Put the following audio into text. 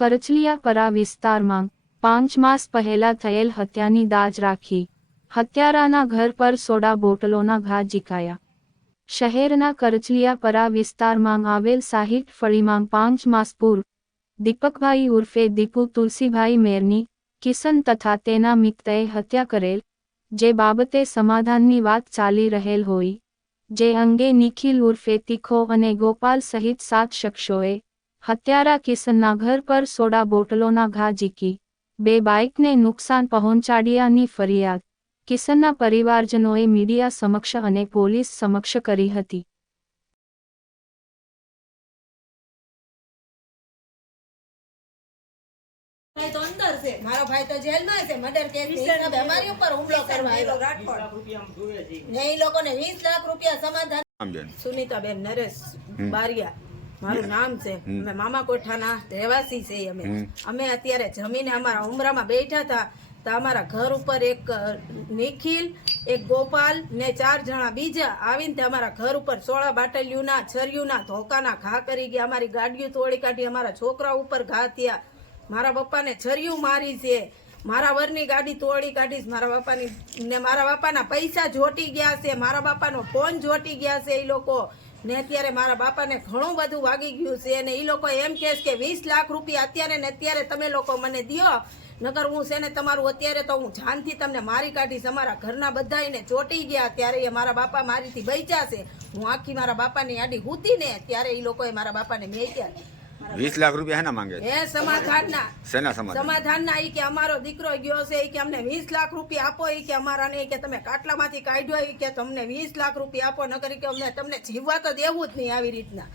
કરચલીયાપરા વિસ્તારમાં 5 માસ પહેલા થયેલ હત્યાની દાજ રાખી હત્યારાના ઘર પર સોડા બોટલોના ઘા ઝીકાયા। શહેરના કરચલીયાપરા વિસ્તારમાં આવેલ 60 ફળીમાં 5 માસ પૂર્વ દીપકભાઈ ઉર્ફે દીપુ તુલસીભાઈ મેરની કિશન તથા તેના મિત્રએ હત્યા કરેલ, જે બાબતે સમાધાનની વાત ચાલી રહેલ હોય, જે અંગે નિખિલ ઉર્ફે તીખો અને ગોપાલ સહિત 7 શખ્સોએ હત્યારા કિશનના ઘર પર સોડા બોટલોના ઘા ઝીકી 2 બાઇકને નુકસાન પહોંચાડ્યાની ફરિયાદ કિશનના પરિવારજનોએ મીડિયા સમક્ષ અને પોલીસ સમક્ષ કરી હતી। ભાઈ તો અંદર છે, મારો ભાઈ તો જેલમાં છે, મર્ડર કેસ હિસાબે અમારી ઉપર હુમલો કરવા આવ્યો ને એ લોકોને 20 લાખ રૂપિયા સમાધાન। સુનીતાબેન નરેશ બારિયા મારું નામ છે, અમે મામા કોઠાના રહેવાસી છે। અમે અત્યારે જમીને અમારા ઉમરામાં બેઠા હતા તો અમારા ઘર ઉપર એક નિખિલ, એક ગોપાલ ને 4 જણા બીજા આવીને અમારા ઘર ઉપર 16 બાટલીઓના છરીઓના ધોકાના ઘા કરી ગયા। અમારી ગાડીઓ તોડી કાઢી, અમારા છોકરા ઉપર ઘા થયા, મારા પપ્પાને છરીયું મારી છે, મારા વરની ગાડી તોડી કાઢીશ, મારા બાપાની ને મારા બાપાના પૈસા જોટી ગયા છે, મારા બાપાનો ફોન જોટી ગયા છે એ લોકો ને। અત્યારે મારા બાપાને ઘણું બધું વાગી ગયું છે અને એ લોકો એમ કહે કે 20 લાખ રૂપિયા અત્યારે ને અત્યારે તમે લોકો મને દો, નકર હું છે ને તમારું અત્યારે તો હું જાનથી તમને મારી કાઢીશ। અમારા ઘરના બધાને ચોટી ગયા ત્યારે મારા બાપા મારીથી બચ્યા છે। હું આખી મારા બાપાની આડી હૂતી ને ત્યારે એ લોકોએ મારા બાપાને મેક્યા। 20 લાખ રૂપિયા હેના માંગે એ સમાધાનના સેના સમાધાનના ઈ કે અમારો દીકરો ગયો છે, ઈ કે અમને 20 લાખ રૂપિયા આપો, ઈ કે અમારા ને કે તમે કાટલામાંથી કાઢ્યો, ઈ કે તમને 20 લાખ રૂપિયા આપો, નકર કે અમને તમને જીવવા તો દેવું જ નહીં આવી રીતના।